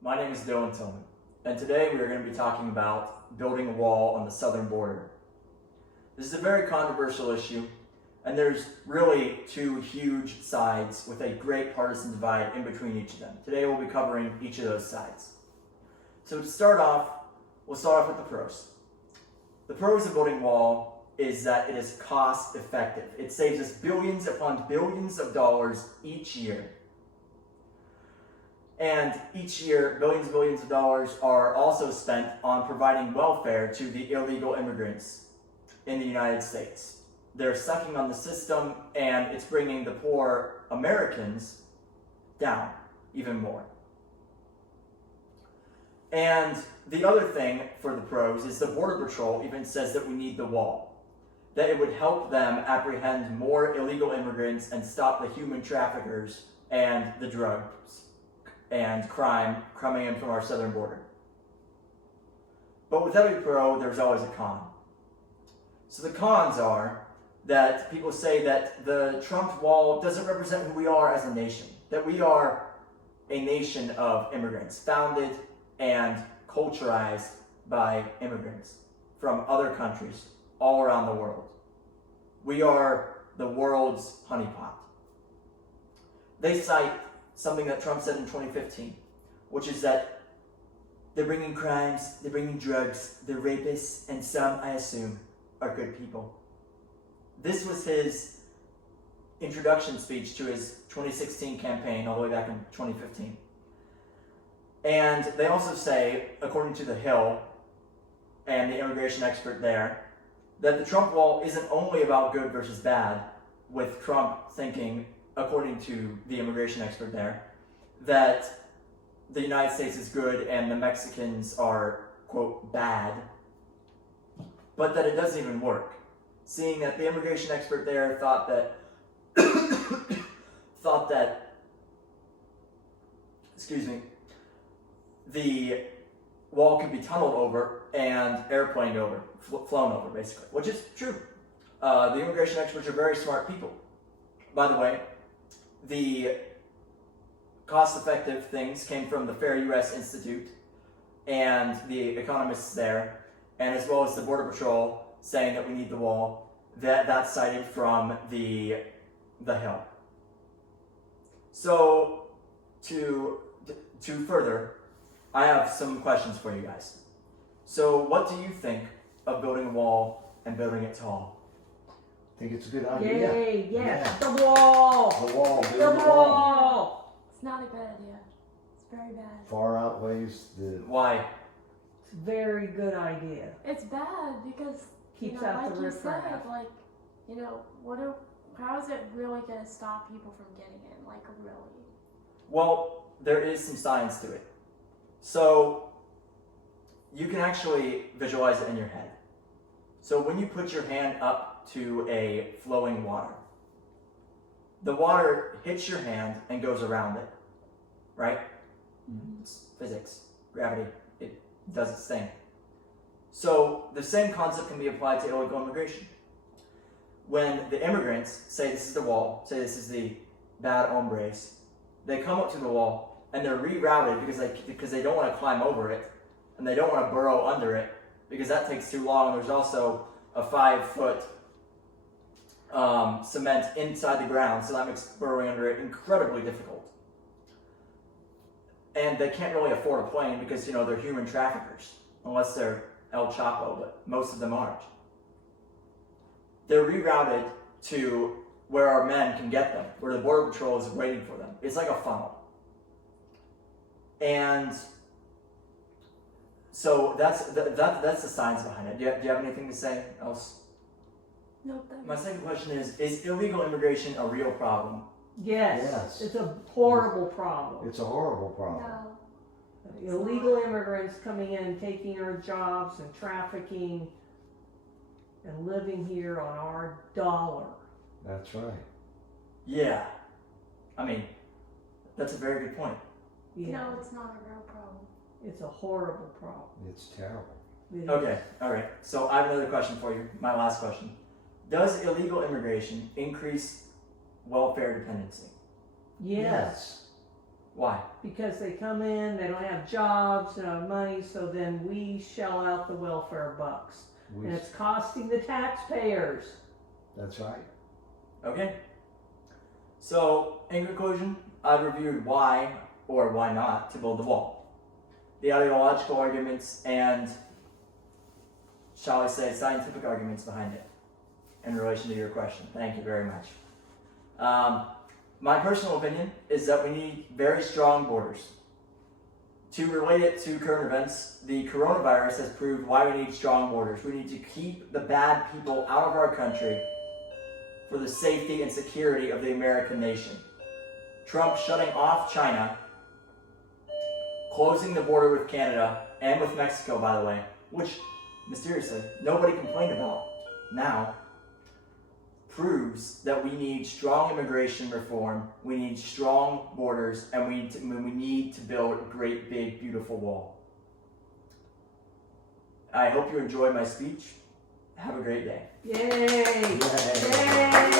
My name is Dylan Tillman, and today we are going to be talking about building a wall on the southern border. This is a very controversial issue, and there's really two huge sides with a great partisan divide in between each of them. Today we'll be covering each of those sides. So to start off, we'll start off with the pros. The pros of building a wall is that it is cost effective. It saves us billions upon billions of dollars each year. And each year, billions and billions of dollars are also spent on providing welfare to the illegal immigrants in the United States. They're sucking on the system, and it's bringing the poor Americans down even more. And the other thing for the pros is the Border Patrol even says that we need the wall, that it would help them apprehend more illegal immigrants and stop the human traffickers and the drugs and crime coming in from our southern border. But with every pro, there's always a con. So the cons are that people say that the Trump wall doesn't represent who we are as a nation, that we are a nation of immigrants, founded and culturized by immigrants from other countries all around the world. We are the world's honeypot. They cite something that Trump said in 2015, which is that they're bringing crimes, they're bringing drugs, they're rapists, and some, I assume, are good people. This was his introduction speech to his 2016 campaign all the way back in 2015. And they also say, according to The Hill and the immigration expert there, that the Trump wall isn't only about good versus bad, with Trump thinking, according to the immigration expert there, that the United States is good and the Mexicans are, quote, bad, but that it doesn't even work. Seeing that the immigration expert there thought that the wall could be tunneled over and airplaned over, flown over, basically, which is true. The immigration experts are very smart people. By the way, the cost-effective things came from the Fair U.S. Institute and the economists there, and as well as the Border Patrol saying that we need the wall. That's cited from the Hill. So, to further, I have some questions for you guys. So, what do you think of building a wall and building it tall? I think it's a good idea. Yay, yes, Yeah. the wall! The wall, The build the wall. wall! It's not a good idea. It's very bad. Far outweighs the. Why? It's a very good idea. It's bad because Keeps like out the you said, riffraff. how is it really going to stop people from getting in? Like, really? Well, there is some science to it. So, you can actually visualize it in your head. So when you put your hand up to a flowing water, the water hits your hand and goes around it, right? It's physics, gravity, it does its thing. So the same concept can be applied to illegal immigration. When the immigrants say this is the wall, say this is the bad hombres, they come up to the wall and they're rerouted because they don't want to climb over it and they don't want to burrow under it because that takes too long. There's also a 5-foot cement inside the ground, so that makes burrowing under it incredibly difficult. And they can't really afford a plane because, they're human traffickers, unless they're El Chapo, but most of them aren't. They're rerouted to where our men can get them, where the Border Patrol is waiting for them. It's like a funnel. And so that's the science behind it. Do you have anything to say else? Nope. My second question is illegal immigration a real problem? Yes, Yes. it's a horrible problem. It's a horrible problem. No. Illegal immigrants coming in, taking our jobs and trafficking and living here on our dollar. That's right. Yeah. I mean, that's a very good point. Yeah, No, it's not a real problem. it's a horrible problem. It's terrible. It is. Okay, all right. So I have another question for you. My last question. Does illegal immigration increase welfare dependency? Yes. Why? Because they come in, they don't have jobs, they don't have money, so then we shell out the welfare bucks. We, And it's costing the taxpayers. that's right. Okay. So, in conclusion, I've reviewed why or why not to build the wall. The ideological arguments and, shall I say, scientific arguments behind it in relation to your question. Thank you very much. My personal opinion is that we need very strong borders. To relate it to current events, the coronavirus has proved why we need strong borders. We need to keep the bad people out of our country for the safety and security of the American nation. Trump shutting off China, closing the border with Canada and with Mexico, by the way, which mysteriously nobody complained about now, proves that we need strong immigration reform, we need strong borders, and we need to build a great, big, beautiful wall. I hope you enjoyed my speech. Have a great day. Yay! Yay. Yay!